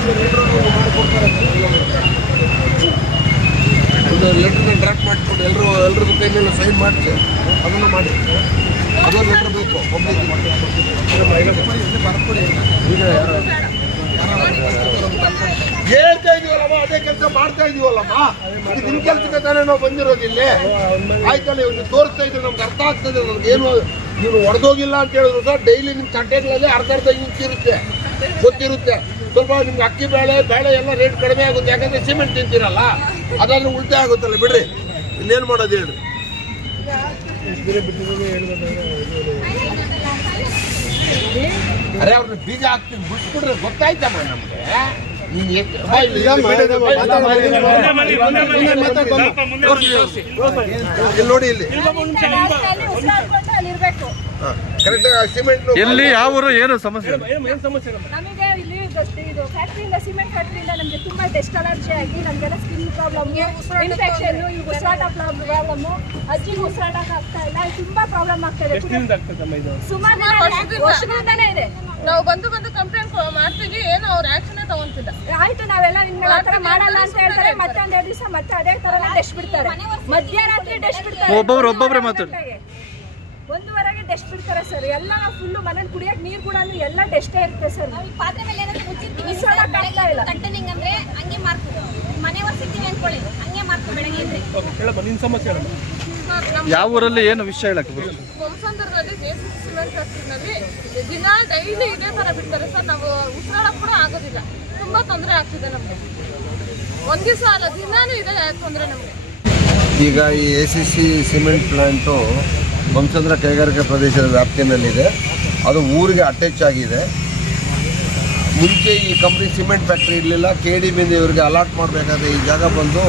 ಒಂದು ಲೆಟರ್ ಮಾಡಿಕೊಡ್ತಾರೆ ಒಂದು ಲೆಟರ್ನ ಡ್ರಾಫ್ಟ್ ಮಾಡಿಕೊಂಡು ಎಲ್ಲರೂ ಎಲ್ಲರೂ ಕೈ ಮೇಲೆ ಸೈನ್ ಮಾಡಿಸಿ, ಅದನ್ನು ಮಾಡಿ. ಅದೊಂದು ಲೆಟ್ರ್ ಬೇಕು ಪಬ್ಲಿಕ್ ಈಗ ಹೇಳ್ತಾ ಇದೀವಲ್ಲಮ್ಮ, ಅದೇ ಕೆಲಸ ಮಾಡ್ತಾ ಇದೀವಲ್ಲಮ್ಮ. ಇದು ನಿಮ್ ಕೆಲಸಕ್ಕೆ ತಾನೇ ನಾವು ಬಂದಿರೋದು ಇಲ್ಲಿ. ಆಯ್ತಲ್ಲ ಇವ್ರು ತೋರಿಸ್ತಾ ಇದ್ರೆ ನಮ್ಗೆ ಅರ್ಥ ಆಗ್ತದೆ, ನಮ್ಗೆ ಏನು ನೀವು ಹೊಡೆದೋಗಿಲ್ಲ ಅಂತ ಹೇಳಿದ್ರು ಸರ್ ಡೈಲಿ ನಿಮ್ಮ ತಟ್ಟೆಗಳಲ್ಲಿ ಅರ್ಧ ಅರ್ಧ ಇಂಚ್ ಇರುತ್ತೆ, ಗೊತ್ತಿರುತ್ತೆ. ಸ್ವಲ್ಪ ನಿಮ್ಗೆ ಅಕ್ಕಿ ಬೇಳೆ ಬೇಳೆ ಎಲ್ಲ ರೇಟ್ ಕಡಿಮೆ ಆಗುತ್ತೆ ಯಾಕಂದ್ರೆ ಸಿಮೆಂಟ್ ತಿಂತೀರಲ್ಲ ಅದನ್ನು ಉಳಿತಾಯ ಆಗುತ್ತಲ್ಲ ಬಿಡ್ರಿ ಇನ್ನೇನು ಮಾಡೋದು ಹೇಳಿ ಅರೆ ಅವ್ರನ್ನ ಬೀಜ ಹಾಕ್ತೀನಿ ಬಿಟ್ಬಿಟ್ರೆ ಗೊತ್ತಾಯ್ತಮ್ಮ ನಮ್ಗೆ ಇಲ್ಲಿ, ಇಲ್ಲಿ ನೋಡಿ ಇಲ್ಲಿ ಕರೆಕ್ಟ್ ಸಿಮೆಂಟ್ ಎಲ್ಲಿ ಯಾವ ಊರು ಏನು ಸಮಸ್ಯೆ ಇಲ್ಲಿ ಗೊತ್ತಿ- ಇದು. ಫ್ಯಾಕ್ಟ್ರಿಯಿಂದ ಸಿಮೆಂಟ್ ಫ್ಯಾಕ್ಟ್ರಿಯಿಂದ ನಮಗೆ ತುಂಬಾ ಡೆಸ್ಟ್ ಅಲರ್ಜಿ ಆಗಿ ನಮಗೆಲ್ಲ ಸ್ಕಿನ್ ಪ್ರಾಬ್ಲಮ್ ಇನ್ಫೆಕ್ಷನ್ ಈಗ ಉಸಿರಾಟ ಪ್ರಾಬ್ಲಮ್ ಅಜ್ಜಿ ಉಸಿರಾಟಕ್ಕೆ ಆಗ್ತಾ ಇಲ್ಲ. ತುಂಬಾ ಪ್ರಾಬ್ಲಮ್ ಆಗ್ತಾ ಇದೆ. ಸುಮಾರು ದಿನ- ವರ್ಷದಿಂದಾನೇ ಇದೆ. ನಾವು ಬಂದು ಬಂದು ಕಂಪ್ಲೇಂಟ್ ಮಾಡ್ತೀವಿ. ಏನು ಅವ್ರ ಆಕ್ಷನ್ ತಗೊಂತಿಲ್ಲ. ಆಯ್ತು ನಾವೆಲ್ಲ ನಿಮ್ಗೆ ಆ ಥರ ಮಾಡಲ್ಲ ಅಂತ ಹೇಳ್ತಾರೆ. ಮತ್ತೆ ಎರಡು ದಿವಸ ಮತ್ತೆ ಅದೇ ತರ ಡಸ್ಟ್ ಬಿಡ್ತಾರೆ ಮಧ್ಯರಾತ್ರಿ ಡಸ್ಟ್ ಬಿಡ್ತಾರೆ ಒಬ್ಬೊಬ್ರು ಒಬ್ಬೊಬ್ರೆ ಮಾತಾಡಿ. ಡಸ್ಟ್ ಬಿಡ್ತಾರೆ ಸರ್. ಎಲ್ಲ ನಾವು ಫುಲ್ಲು ಮನೇಲಿ ಕುಡಿಯಕ್ ನೀರು ಕೂಡ ಎಲ್ಲ ಟೆಸ್ಟೇ ಇರುತ್ತೆ ಸರ್. ಪಾತ್ರೆ ಮೇಲೆ ಏನಾದ್ರು ಮುಚ್ಚಿರ್ತೀವಿ. ಇಲ್ಲ. ತಟ್ಟೆ ಅಂದರೆ ಹಂಗೆ ಮಾರ್ಕು ಮನೆ ಸಿಗ್ತೀವಿ ಅನ್ಕೊಳ್ಳಿ. ಹಂಗೆ ನಿಮ್ಮ ಬೆಳಗ್ಗೆ ಎದ್ರೆ ಯಾವ ಊರಲ್ಲಿ ಏನು ವಿಷಯ ಹೇಳಕ್ಕೆ ಬರುತ್ತೆ? ಜೆಸಿಸಿ ಸಿಮೆಂಟ್ ಫ್ಯಾಕ್ಟ್ರಿನಲ್ಲಿ ದಿನ ಡೈಲಿ ಇದೇ ತರ ಬಿಡ್ತಾರೆ ಸರ್. ನಾವು ಉಸಿರಾಡಕ್ ಕೂಡ ಆಗೋದಿಲ್ಲ. ತುಂಬಾ ತೊಂದರೆ ಆಗ್ತಿದೆ ನಮಗೆ. ಒಂದು ದಿವಸ ಅಲ್ಲ ದಿನಾನು ಇದೆ ತೊಂದರೆ ನಮ್ಗೆ. ಈಗ ಈ A C C cement plant Bamsandra ಕೈಗಾರಿಕಾ ಪ್ರದೇಶದ ವ್ಯಾಪ್ತಿಯಲ್ಲಿದೆ. ಅದು ಊರಿಗೆ ಅಟ್ಯಾಚ್ ಆಗಿದೆ. ಮುಂಚೆ ಈ ಕಂಪ್ನಿ ಸಿಮೆಂಟ್ ಫ್ಯಾಕ್ಟ್ರಿ ಇರಲಿಲ್ಲ. ಕೆ ಡಿ ಬಿಂದು ಇವರಿಗೆ ಅಲಾಟ್ ಮಾಡಬೇಕಾದ್ರೆ ಈ ಜಾಗ ಬಂದು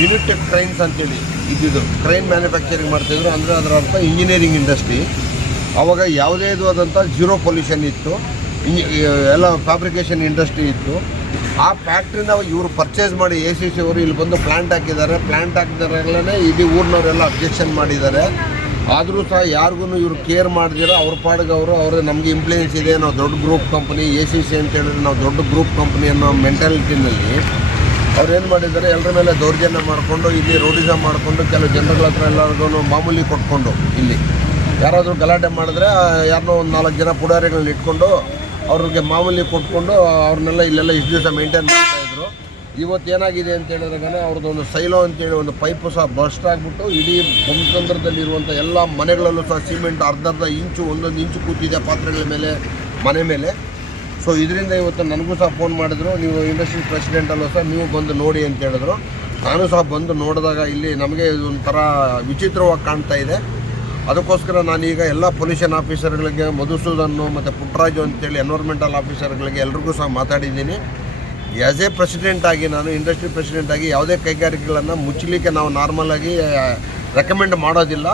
ಯುನಿಟೆಕ್ ಕ್ರೈನ್ಸ್ ಅಂತೇಳಿ ಇದ್ದಿದ್ದು. ಕ್ರೈನ್ ಮ್ಯಾನುಫ್ಯಾಕ್ಚರಿಂಗ್ ಮಾಡ್ತಿದ್ರು. ಅಂದರೆ ಅದರ ಅರ್ಥ ಇಂಜಿನಿಯರಿಂಗ್ ಇಂಡಸ್ಟ್ರಿ ಅವಾಗ ಯಾವುದೇ ಇದು ಆದಂಥ ಜೀರೋ ಪೊಲ್ಯೂಷನ್ ಇತ್ತು. ಎಲ್ಲ ಫ್ಯಾಬ್ರಿಕೇಷನ್ ಇಂಡಸ್ಟ್ರಿ ಇತ್ತು. ಆ ಫ್ಯಾಕ್ಟ್ರಿನ ಇವರು ಪರ್ಚೇಸ್ ಮಾಡಿ ಎ ಸಿ ಸಿ ಅವರು ಇಲ್ಲಿ ಬಂದು ಪ್ಲ್ಯಾಂಟ್ ಹಾಕಿದ್ದಾರೆ. ಪ್ಲ್ಯಾಂಟ್ ಹಾಕಿದಾರೆ ಇಡೀ ಊರಿನವರೆಲ್ಲ ಅಬ್ಜೆಕ್ಷನ್ ಮಾಡಿದ್ದಾರೆ. ಆದರೂ ಸಹ ಯಾರಿಗೂ ಇವರು ಕೇರ್ ಮಾಡಿದಿರೋ ಅವ್ರ ಪಾಡಿಗೆ ಅವರು ಅವರು ನಮಗೆ ಇಂಪ್ಲೂಯೆನ್ಸ್ ಇದೆ. ನಾವು ದೊಡ್ಡ group company A C C ಅಂತ ಹೇಳಿದ್ರೆ ನಾವು ದೊಡ್ಡ ಗ್ರೂಪ್ ಕಂಪ್ನಿ ಅನ್ನೋ ಮೆಂಟಾಲಿಟಿನಲ್ಲಿ ಅವ್ರು ಏನು ಮಾಡಿದ್ದಾರೆ? ಎಲ್ಲರ ಮೇಲೆ ದೌರ್ಜನ್ಯ ಮಾಡಿಕೊಂಡು, ಇಲ್ಲಿ ರೋಡಿಸಮ್ ಮಾಡಿಕೊಂಡು, ಕೆಲವು ಜನಗಳ ಹತ್ರ ಎಲ್ಲರಿಗೂ ಮಾಮೂಲಿ ಕೊಟ್ಕೊಂಡು ಇಲ್ಲಿ. ಯಾರಾದರೂ ಗಲಾಟೆ ಮಾಡಿದ್ರೆ ಯಾರನ್ನೋ ಒಂದು ನಾಲ್ಕು ಜನ ಪುಡಾರಿಗಳನ್ನ ಇಟ್ಕೊಂಡು ಅವ್ರಿಗೆ ಮಾಮೂಲಿ ಕೊಟ್ಕೊಂಡು ಅವ್ರನ್ನೆಲ್ಲ ಇಲ್ಲೆಲ್ಲ ಇಷ್ಟು ದಿವಸ ಮೇಂಟೈನ್ ಮಾಡ್ತಾ ಇದ್ರು ಇವತ್ತು ಏನಾಗಿದೆ ಅಂತ ಹೇಳಿದ್ರೆ ಅವ್ರದ್ದು ಒಂದು ಸೈಲೋ ಅಂತೇಳಿ ಒಂದು ಪೈಪು ಸಹ ಬಸ್ಟ್ ಆಗಿಬಿಟ್ಟು ಇಡೀ ಬಂಸಂದ್ರದಲ್ಲಿರುವಂಥ ಎಲ್ಲ ಮನೆಗಳಲ್ಲೂ ಸಹ ಸಿಮೆಂಟ್ ಅರ್ಧ ಅರ್ಧ ಇಂಚು, ಒಂದೊಂದು ಇಂಚು ಕೂತಿದೆ ಪಾತ್ರೆಗಳ ಮೇಲೆ, ಮನೆ ಮೇಲೆ. ಸೊ ಇದರಿಂದ ಇವತ್ತು ನನಗೂ ಸಹ ಫೋನ್ ಮಾಡಿದ್ರು. ನೀವು ಇಂಡಸ್ಟ್ರಿ ಪ್ರೆಸಿಡೆಂಟ್ ಅಲ್ಲೂ ಸಹ ನೀವು ಬಂದು ನೋಡಿ ಅಂತ ಹೇಳಿದ್ರು. ನಾನು ಸಹ ಬಂದು ನೋಡಿದಾಗ ಇಲ್ಲಿ ನಮಗೆ ಇದೊಂಥರ ವಿಚಿತ್ರವಾಗಿ ಕಾಣ್ತಾ ಇದೆ. ಅದಕ್ಕೋಸ್ಕರ ನಾನೀಗ ಎಲ್ಲ ಪೊಲ್ಯೂಷನ್ ಆಫೀಸರ್ಗಳಿಗೆ ಮಧುಸೂದನ್ನು ಮತ್ತು ಪುಟ್ಟರಾಜು ಅಂತೇಳಿ ಎನ್ವೈರ್ಮೆಂಟಲ್ ಆಫೀಸರ್ಗಳಿಗೆ ಎಲ್ರಿಗೂ ಸಹ ಮಾತಾಡಿದ್ದೀನಿ. ಆ್ಯಸ್ ಎ ಪ್ರೆಸಿಡೆಂಟ್ ಆಗಿ ನಾನು ಇಂಡಸ್ಟ್ರಿ ಪ್ರೆಸಿಡೆಂಟ್ ಆಗಿ ಯಾವುದೇ ಕೈಗಾರಿಕೆಗಳನ್ನು ಮುಚ್ಚಲಿಕ್ಕೆ ನಾವು ನಾರ್ಮಲ್ ಆಗಿ ರೆಕಮೆಂಡ್ ಮಾಡೋದಿಲ್ಲ.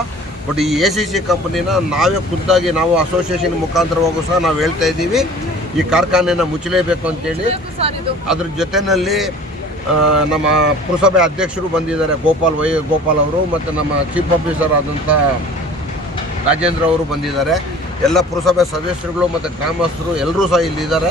ಬಟ್ ಈ ಎ ಸಿ ಸಿ ಕಂಪನಿನ ನಾವೇ ಖುದ್ದಾಗಿ ನಾವು ಅಸೋಸಿಯೇಷನ್ ಮುಖಾಂತರವಾಗೂ ಸಹ ನಾವು ಹೇಳ್ತಾ ಇದ್ದೀವಿ. ಈ ಕಾರ್ಖಾನೆನ ಮುಚ್ಚಲೇಬೇಕು ಅಂತೇಳಿ. ಅದ್ರ ಜೊತೆಯಲ್ಲಿ ನಮ್ಮ ಪುರಸಭೆ ಅಧ್ಯಕ್ಷರು ಬಂದಿದ್ದಾರೆ ಗೋಪಾಲ್ ವೈ ಗೋಪಾಲ್ ಅವರು ಮತ್ತು ನಮ್ಮ ಚೀಫ್ ಆಫೀಸರ್ ಆದಂಥ ರಾಜೇಂದ್ರ ಅವರು ಬಂದಿದ್ದಾರೆ. ಎಲ್ಲ ಪುರಸಭೆ ಸದಸ್ಯರುಗಳು ಮತ್ತು ಗ್ರಾಮಸ್ಥರು ಎಲ್ಲರೂ ಸಹ ಇಲ್ಲಿದ್ದಾರೆ.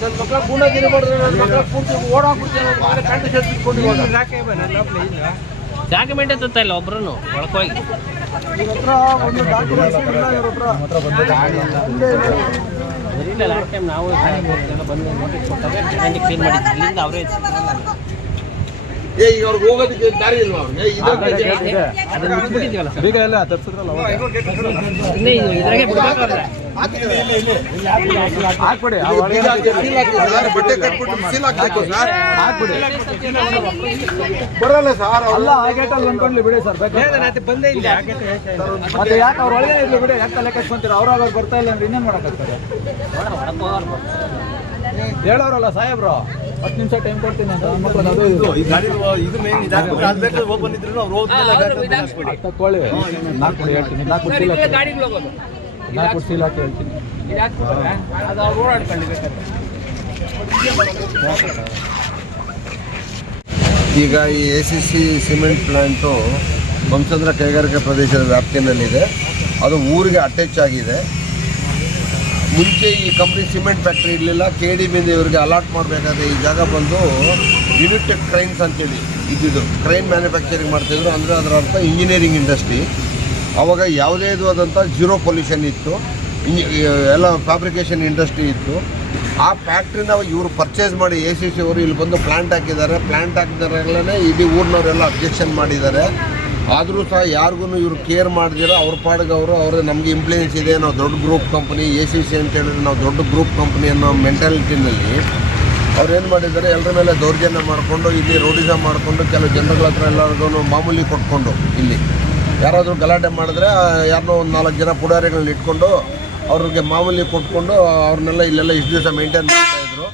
ನನ್ನ ಮಕ್ಕಳ ಮಾಡಿದ್ರೆ ನನ್ನ ಪೂರ್ತಿ ಓಡಾಕ್ಬಿಡ್ತೀನಿ ಅವ್ರ. ಡಾಕ್ಯುಮೆಂಟ್ ಅಂತ ಇಲ್ಲ ಒಬ್ರು ಒಳಕೋಗಿ. ಇವ್ರ ಹತ್ರ ಒಂದು ಡಾಕ್ಯುಮೆಂಟ್ಸ್ ಇಲ್ಲ ಇವ್ರ ಹತ್ರ. ಇಲ್ಲ. ಲಾಸ್ಟ್ ಟೈಮ್ ನಾವು ಬಂದು ನೋಟಿಸ್ ಕೊಟ್ಟಾಗ ಚರಂಡಿ ಕ್ಲೀನ್ ಮಾಡಿದ್ವಿ ಇಲ್ಲಿಂದ ಅವರೇ ಏ ಈಗ ಅವ್ರಿಗೆ ಹೋಗೋದಕ್ಕೆ ದಾರಿ ಇಲ್ವಾ ಅವ್ರಿಗೆ? ಇದ್ರಾಗೆ ಬಿಡ್ಬೇಕಾದ್ರೆ. ಹಾಕ್ಬಿಡಿ ಬಟ್ಟೆ ಕಟ್ಬಿಟ್ಟು seal ಹಾಕ್ಬೇಕು ಸರ್. ಹಾಕ್ಬಿಡಿ. ಬರಲ್ಲ ಸರ್ ಅವ್ರು. ಅಲ್ಲ ಆ ಗೇಟಲ್ಲಿ ಅನ್ಕೊಂಡ್ಲಿ ಬಿಡಿ ಸರ್ ಬೇಕಾದ್ರೆ. ಮತ್ತೆ ಯಾಕೆ ಅವ್ರ ಒಳಗೆ ಇರ್ಲಿ ಬಿಡಿ ಯಾಕೆ ತಲೆ ಕಟ್ಕೊಂತೀರ ಅವ್ರಾಗ ಬರ್ತಾ ಇಲ್ಲ ಅಂದ್ರೆ ಇನ್ನೇನ್ ಮಾಡೋಕ್ಕಾಗ್ತಾರೆ ಹೇಳೋರಲ್ಲ ಸಾಹೇಬ್ರು ಹತ್ತು ನಿಮಿಷ ಟೈಮ್ ಕೊಡ್ತೀನಿ ಅಂತ. ಮಕ್ಕಳು ಅದು ಇದು ತಕೊಳ್ಳಿ ನಾಲ್ಕು ಹೇಳ್ತೀನಿ. ನಾಲ್ಕು ಈಗ ಈ A C C cement plant Bamsandra ಕೈಗಾರಿಕಾ ಪ್ರದೇಶದ ವ್ಯಾಪ್ತಿಯಲ್ಲಿದೆ. ಅದು ಊರಿಗೆ ಅಟ್ಯಾಚ್ ಆಗಿದೆ. ಮುಂಚೆ ಈ ಕಂಪ್ನಿ ಸಿಮೆಂಟ್ ಫ್ಯಾಕ್ಟ್ರಿ ಇರಲಿಲ್ಲ. ಕೆ ಡಿ ಬಿಂದ ಇವರಿಗೆ ಅಲಾಟ್ ಮಾಡಬೇಕಾದ್ರೆ ಈ ಜಾಗ ಬಂದು ಯುನಿಟೆಕ್ ಕ್ರೈನ್ಸ್ ಅಂತೇಳಿ ಇದ್ದಿದ್ದು. ಕ್ರೈನ್ ಮ್ಯಾನುಫ್ಯಾಕ್ಚರಿಂಗ್ ಮಾಡ್ತಿದ್ರು. ಅಂದರೆ ಅದರ ಅರ್ಥ ಇಂಜಿನಿಯರಿಂಗ್ ಇಂಡಸ್ಟ್ರಿ ಅವಾಗ ಯಾವುದೇ ಆದಂಥ ಜೀರೋ ಪೊಲ್ಯೂಷನ್ ಇತ್ತು. ಎಲ್ಲ ಫ್ಯಾಬ್ರಿಕೇಷನ್ ಇಂಡಸ್ಟ್ರಿ ಇತ್ತು. ಆ ಫ್ಯಾಕ್ಟ್ರಿನ ಇವರು ಪರ್ಚೇಸ್ ಮಾಡಿ ಎ ಸಿ ಸಿ ಅವರು ಇಲ್ಲಿ ಬಂದು ಪ್ಲ್ಯಾಂಟ್ ಹಾಕಿದ್ದಾರೆ. ಪ್ಲ್ಯಾಂಟ್ ಹಾಕಿದಾರೆಲ್ಲೇ ಇಡೀ ಊರಿನವರೆಲ್ಲ ಅಬ್ಜೆಕ್ಷನ್ ಮಾಡಿದ್ದಾರೆ. ಆದರೂ ಸಹ ಯಾರಿಗೂ ಇವರು ಕೇರ್ ಮಾಡಿದಿರ, ಅವ್ರ ಪಾಡಿಗೆ ಅವರು ಅವರು ನಮಗೆ ಇಂಪ್ಲೂಯೆನ್ಸ್ ಇದೆ ನಾವು ದೊಡ್ಡ group company A C C ಅಂತ ಹೇಳಿದ್ರೆ ನಾವು ದೊಡ್ಡ ಗ್ರೂಪ್ ಕಂಪ್ನಿ ಅನ್ನೋ ಮೆಂಟಾಲಿಟಿನಲ್ಲಿ ಅವ್ರು ಏನು ಮಾಡಿದ್ದಾರೆ ಎಲ್ಲರ ಮೇಲೆ ದೌರ್ಜನ್ಯ ಮಾಡಿಕೊಂಡು, ಇಲ್ಲಿ ರೋಡಿಸ ಮಾಡಿಕೊಂಡು, ಕೆಲವು ಜನಗಳ ಹತ್ರ ಎಲ್ಲರಿಗೂ ಮಾಮೂಲಿ ಕೊಟ್ಕೊಂಡು ಇಲ್ಲಿ. ಯಾರಾದರೂ ಗಲಾಟೆ ಮಾಡಿದ್ರೆ ಯಾರನ್ನೋ ಒಂದು ನಾಲ್ಕು ಜನ ಪುಡಾರಿಗಳನ್ನ ಇಟ್ಕೊಂಡು ಅವ್ರಿಗೆ ಮಾಮೂಲಿ ಕೊಟ್ಕೊಂಡು ಅವ್ರನ್ನೆಲ್ಲ ಇಲ್ಲೆಲ್ಲ ಇಷ್ಟು ದಿವಸ ಮೇಂಟೈನ್ ಮಾಡ್ತಾಯಿದ್ರು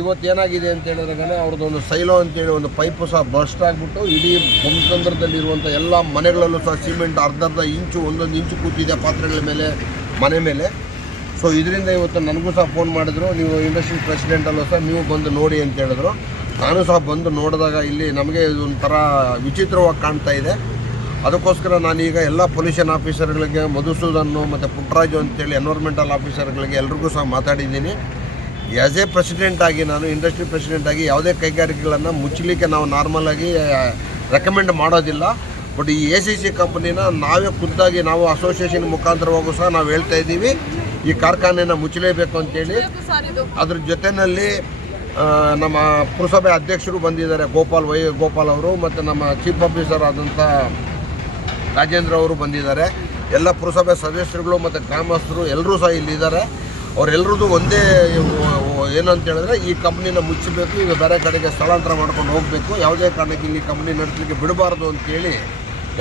ಇವತ್ತು ಏನಾಗಿದೆ ಅಂತ ಹೇಳಿದ್ರೆ ಅವ್ರದ್ದು ಒಂದು ಸೈಲೋ ಅಂತೇಳಿ ಒಂದು ಪೈಪು ಸಹ ಬಸ್ಟ್ ಆಗಿಬಿಟ್ಟು, ಇಡೀ ಬಂಸಂದ್ರದಲ್ಲಿರುವಂಥ ಎಲ್ಲ ಮನೆಗಳಲ್ಲೂ ಸಹ ಸಿಮೆಂಟ್ ಅರ್ಧ ಇಂಚು, ಒಂದೊಂದು ಇಂಚು ಕೂತಿದೆ ಪಾತ್ರೆಗಳ ಮೇಲೆ, ಮನೆ ಮೇಲೆ. ಸೊ ಇದರಿಂದ ಇವತ್ತು ನನಗೂ ಸಹ ಫೋನ್ ಮಾಡಿದ್ರು. ನೀವು ಇಂಡಸ್ಟ್ರಿ ಪ್ರೆಸಿಡೆಂಟ್ ಅಲ್ಲೂ ಸಹ ನೀವು ಬಂದು ನೋಡಿ ಅಂತ ಹೇಳಿದ್ರು. ನಾನು ಸಹ ಬಂದು ನೋಡಿದಾಗ ಇಲ್ಲಿ ನಮಗೆ ಇದೊಂಥರ ವಿಚಿತ್ರವಾಗಿ ಕಾಣ್ತಾ ಇದೆ. ಅದಕ್ಕೋಸ್ಕರ ನಾನೀಗ ಎಲ್ಲ ಪೊಲ್ಯೂಷನ್ ಆಫೀಸರ್ಗಳಿಗೆ ಮಧುಸೂದನ್ನು ಮತ್ತು ಪುಟ್ಟರಾಜು ಅಂತೇಳಿ ಎನ್ವೈರ್ಮೆಂಟಲ್ ಆಫೀಸರ್ಗಳಿಗೆ ಎಲ್ರಿಗೂ ಸಹ ಮಾತಾಡಿದ್ದೀನಿ. ಆ್ಯಸ್ ಎ ಪ್ರೆಸಿಡೆಂಟಾಗಿ ನಾನು ಇಂಡಸ್ಟ್ರಿ ಪ್ರೆಸಿಡೆಂಟಾಗಿ ಯಾವುದೇ ಕೈಗಾರಿಕೆಗಳನ್ನು ಮುಚ್ಚಲಿಕ್ಕೆ ನಾವು ನಾರ್ಮಲಾಗಿ ರೆಕಮೆಂಡ್ ಮಾಡೋದಿಲ್ಲ. ಬಟ್ ಈ ಎ ಸಿ ಸಿ ಕಂಪ್ನಿನ ನಾವೇ ಖುದ್ದಾಗಿ ನಾವು ಅಸೋಸಿಯೇಷನ್ ಮುಖಾಂತರವಾಗೂ ಸಹ ನಾವು ಹೇಳ್ತಾ ಇದ್ದೀವಿ. ಈ ಕಾರ್ಖಾನೆನ ಮುಚ್ಚಲೇಬೇಕು ಅಂತೇಳಿ. ಅದ್ರ ಜೊತೆಯಲ್ಲಿ ನಮ್ಮ ಪುರಸಭೆ ಅಧ್ಯಕ್ಷರು ಬಂದಿದ್ದಾರೆ ಗೋಪಾಲ್ ವೈ ಗೋಪಾಲ್ ಅವರು ಮತ್ತು ನಮ್ಮ ಚೀಫ್ ಆಫೀಸರ್ ಆದಂಥ ರಾಜೇಂದ್ರ ಅವರು ಬಂದಿದ್ದಾರೆ. ಎಲ್ಲ ಪುರಸಭೆ ಸದಸ್ಯರುಗಳು ಮತ್ತು ಗ್ರಾಮಸ್ಥರು ಎಲ್ಲರೂ ಸಹ ಇಲ್ಲಿದ್ದಾರೆ. ಅವರೆಲ್ಲರದ್ದು ಒಂದೇ ಏನಂತ ಹೇಳಿದ್ರೆ ಈ ಕಂಪ್ನಿನ ಮುಚ್ಚಬೇಕು, ಈಗ ಬೇರೆ ಕಡೆಗೆ ಸ್ಥಳಾಂತರ ಮಾಡ್ಕೊಂಡು ಹೋಗಬೇಕು. ಯಾವುದೇ ಕಾರಣಕ್ಕೆ ಇಲ್ಲಿ ಕಂಪ್ನಿ ನಡೆಸಲಿಕ್ಕೆ ಬಿಡಬಾರ್ದು ಅಂತೇಳಿ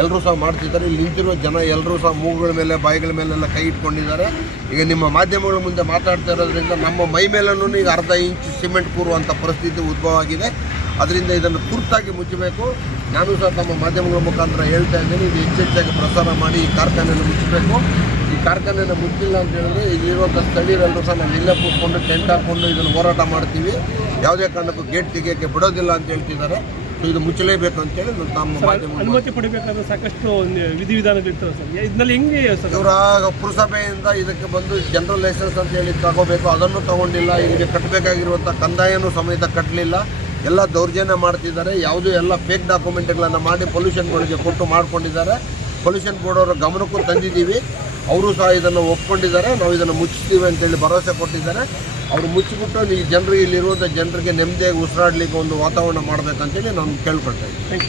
ಎಲ್ಲರೂ ಸಹ ಮಾಡ್ತಿದ್ದಾರೆ. ಇಲ್ಲಿ ನಿಂತಿರುವ ಜನ ಎಲ್ಲರೂ ಸಹ ಮೂಗುಗಳ ಮೇಲೆ, ಬಾಯಿಗಳ ಮೇಲೆಲ್ಲ ಕೈ ಇಟ್ಕೊಂಡಿದ್ದಾರೆ. ಈಗ ನಿಮ್ಮ ಮಾಧ್ಯಮಗಳ ಮುಂದೆ ಮಾತಾಡ್ತಾ ಇರೋದ್ರಿಂದ ನಮ್ಮ ಮೈ ಮೇಲೂ ಈಗ ಅರ್ಧ ಇಂಚ್ ಸಿಮೆಂಟ್ ಕೂರುವಂಥ ಪರಿಸ್ಥಿತಿ ಉದ್ಭವ ಆಗಿದೆ. ಅದರಿಂದ ಇದನ್ನು ತುರ್ತಾಗಿ ಮುಚ್ಚಬೇಕು. ನಾನು ಸಹ ತಮ್ಮ ಮಾಧ್ಯಮಗಳ ಮುಖಾಂತರ ಹೇಳ್ತಾ ಇದ್ದೇನೆ. ಇದು ಹೆಚ್ಚೆಚ್ಚಾಗಿ ಪ್ರಸಾರ ಮಾಡಿ ಈ ಕಾರ್ಖಾನೆಯನ್ನು ಮುಚ್ಚಬೇಕು ಈ ಕಾರ್ಖಾನೆಯನ್ನು ಮುಚ್ಚಿಲ್ಲ ಅಂತ ಹೇಳಿದ್ರೆ ಇಲ್ಲಿರುವಂಥ ಸ್ಥಳೀಯರೆಲ್ಲರೂ ಸಹ ನಾವು ಇಲ್ಲೇ ಕೂತ್ಕೊಂಡು ಟೆಂಟ್ ಹಾಕ್ಕೊಂಡು ಇದನ್ನು ಹೋರಾಟ ಮಾಡ್ತೀವಿ. ಯಾವುದೇ ಕಾರಣಕ್ಕೂ ಗೇಟ್ ತೆಗಿಯೋಕ್ಕೆ ಬಿಡೋದಿಲ್ಲ ಅಂತ ಹೇಳ್ತಿದ್ದಾರೆ. ಸೊ ಇದು ಮುಚ್ಚಲೇಬೇಕು ಅಂತೇಳಿ ನಾನು ತಮ್ಮ ಮಾಧ್ಯಮ ಅನುಮತಿ ಪಡಿಬೇಕಾದ್ರೆ ಸಾಕಷ್ಟು ಒಂದು ವಿಧಿವಿಧಾನಗಳು ಇರ್ತವೆ ಸರ್. ಇದರಲ್ಲಿ ಹೆಂಗೆ ಸರ್? ಇವರ ಪುರಸಭೆಯಿಂದ ಇದಕ್ಕೆ ಬಂದು ಜನರಲ್ ಲೈಸೆನ್ಸ್ ಅಂತ ಹೇಳಿ ತಗೋಬೇಕು. ಅದನ್ನು ತಗೊಂಡಿಲ್ಲ. ಇದಕ್ಕೆ ಕಟ್ಟಬೇಕಾಗಿರುವಂಥ ಕಂದಾಯನೂ ಸಮೇತ ಕಟ್ಟಲಿಲ್ಲ. ಎಲ್ಲ ದೌರ್ಜನ್ಯ ಮಾಡ್ತಿದ್ದಾರೆ. ಯಾವುದು ಎಲ್ಲ ಫೇಕ್ ಡಾಕ್ಯುಮೆಂಟ್ಗಳನ್ನು ಮಾಡಿ ಪೊಲ್ಯೂಷನ್ಗಳಿಗೆ ಕೊಟ್ಟು ಮಾಡಿಕೊಂಡಿದ್ದಾರೆ. ಪೊಲ್ಯೂಷನ್ ಬೋರ್ಡ್ ಅವರ ಗಮನಕ್ಕೂ ತಂದಿದ್ದೀವಿ. ಅವರು ಸಹ ಇದನ್ನು ಒಪ್ಕೊಂಡಿದ್ದಾರೆ. ನಾವು ಇದನ್ನು ಮುಚ್ಚಿಸ್ತೀವಿ ಅಂತೇಳಿ ಭರವಸೆ ಕೊಟ್ಟಿದ್ದಾರೆ. ಅವರು ಮುಚ್ಚಿಬಿಟ್ಟು ಈ ಜನರಿಗೆ ಇಲ್ಲಿರುವಂಥ ಜನರಿಗೆ ನೆಮ್ಮದಿಯಾಗಿ ಉಸಿರಾಡಲಿಕ್ಕೆ ಒಂದು ವಾತಾವರಣ ಮಾಡಬೇಕಂತೇಳಿ ನಾನು ಕೇಳ್ಕೊಳ್ತಾ ಇದ್ದೀನಿ.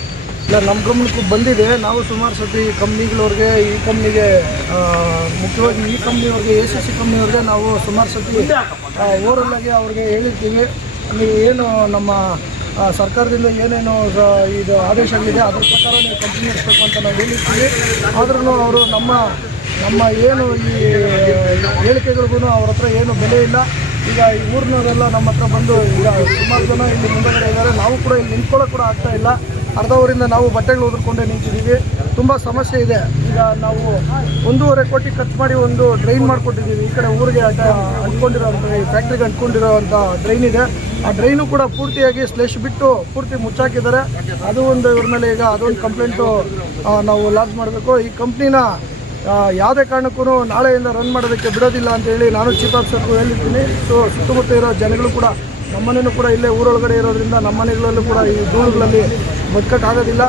ಇಲ್ಲ ನಮ್ಮ ಗಮನಕ್ಕೂ ಬಂದಿದೆ. ನಾವು ಸುಮಾರು ಸತಿ ಕಂಪ್ನಿಗಳವ್ರಿಗೆ, ಈ ಕಂಪ್ನಿಗೆ ಮುಖ್ಯವಾಗಿ ಈ ಕಂಪ್ನಿಯವ್ರಿಗೆ ಎ ಸಿ ಸಿ ಕಂಪ್ನಿಯವ್ರಿಗೆ ನಾವು ಸುಮಾರು ಸತಿ ಓರಲ್ಲಾಗಿ ಅವ್ರಿಗೆ ಹೇಳಿರ್ತೀವಿ. ನೀವು ಏನು ನಮ್ಮ ಸರ್ಕಾರದಿಂದ ಏನೇನು ಇದು ಆದೇಶಗಳಿದೆ, ಅದ್ರ ಪ್ರಕಾರ ನೀವು ಕಂಪ್ನಿ ಇರಬೇಕು ಅಂತ ನಾವು ಹೇಳಿರ್ತೀವಿ. ಆದ್ರೂ ಅವರು ನಮ್ಮ ನಮ್ಮ ಏನು ಈ, ಹೇಳಿಕೆಗಳಿಗೂ ಅವ್ರ ಹತ್ರ ಏನು ಬೆಲೆ ಇಲ್ಲ. ಈಗ ಈ ಊರಿನವರೆಲ್ಲ ನಮ್ಮ ಹತ್ರ ಬಂದು ಈಗ ಸುಮಾರು ಜನ ಇಲ್ಲಿ ಮುಂದಗಡೆ ಇದ್ದಾರೆ. ನಾವು ಕೂಡ ಇಲ್ಲಿ ನಿಂತ್ಕೊಳ್ಳೋ ಕೂಡ ಆಗ್ತಾ ಇಲ್ಲ. ಅರ್ಧವರಿಂದ ನಾವು ಬಟ್ಟೆಗಳು ಉದುರ್ಕೊಂಡೇ ನಿಂತಿದ್ದೀವಿ. ತುಂಬ ಸಮಸ್ಯೆ ಇದೆ. ಈಗ ನಾವು ಒಂದೂವರೆ ಕೋಟಿ ಖರ್ಚು ಮಾಡಿ ಒಂದು ಡ್ರೈನ್ ಮಾಡಿಕೊಟ್ಟಿದ್ದೀವಿ. ಈ ಕಡೆ ಊರಿಗೆ ಅಡ್ಡ ಅಂದ್ಕೊಂಡಿರೋ ಫ್ಯಾಕ್ಟ್ರಿಗೆ ಅಂಟ್ಕೊಂಡಿರೋವಂಥ ಡ್ರೈನ್ ಇದೆ. ಆ ಡ್ರೈನು ಕೂಡ ಪೂರ್ತಿಯಾಗಿ ಸ್ಲೆಶ್ ಬಿಟ್ಟು ಪೂರ್ತಿ ಮುಚ್ಚಾಕಿದ್ದಾರೆ. ಅದು ಒಂದು ಇವ್ರ ಮೇಲೆ ಈಗ ಅದೊಂದು ಕಂಪ್ಲೇಂಟು ನಾವು ಲಾಂಚ್ ಮಾಡಬೇಕು. ಈ ಕಂಪ್ನಿನ ಯಾವುದೇ ಕಾರಣಕ್ಕೂ ನಾಳೆಯಿಂದ ರನ್ ಮಾಡೋದಕ್ಕೆ ಬಿಡೋದಿಲ್ಲ ಅಂತೇಳಿ ನಾನು ಚೀಫ್ ಆಫೀಸರ್ಗೂ ಹೇಳಿರ್ತೀನಿ ಸೊ ಸುತ್ತಮುತ್ತ ಇರೋ ಜನಗಳು ಕೂಡ, ನಮ್ಮನೇನು ಕೂಡ ಇಲ್ಲೇ ಊರೊಳಗಡೆ ಇರೋದ್ರಿಂದ ನಮ್ಮ ಮನೆಗಳಲ್ಲೂ ಕೂಡ ಈ ದೂರುಗಳಲ್ಲಿ ಬದುಕೋಕ್ಕಾಗೋದಿಲ್ಲ.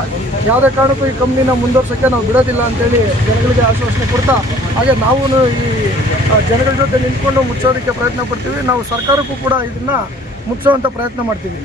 ಯಾವುದೇ ಕಾರಣಕ್ಕೂ ಈ ಕಂಪ್ನಿನ ಮುಂದುವರ್ಸೋಕ್ಕೆ ನಾವು ಬಿಡೋದಿಲ್ಲ ಅಂತೇಳಿ ಜನಗಳಿಗೆ ಆಶ್ವಾಸನೆ ಕೊಡ್ತಾ, ಹಾಗೆ ನಾವು ಈ ಜನಗಳ ಜೊತೆ ನಿಂತ್ಕೊಂಡು ಮುಚ್ಚೋದಕ್ಕೆ ಪ್ರಯತ್ನ ಪಡ್ತೀವಿ. ನಾವು ಸರ್ಕಾರಕ್ಕೂ ಕೂಡ ಇದನ್ನು ಮುಚ್ಚುವಂಥ ಪ್ರಯತ್ನ ಮಾಡ್ತೀವಿ.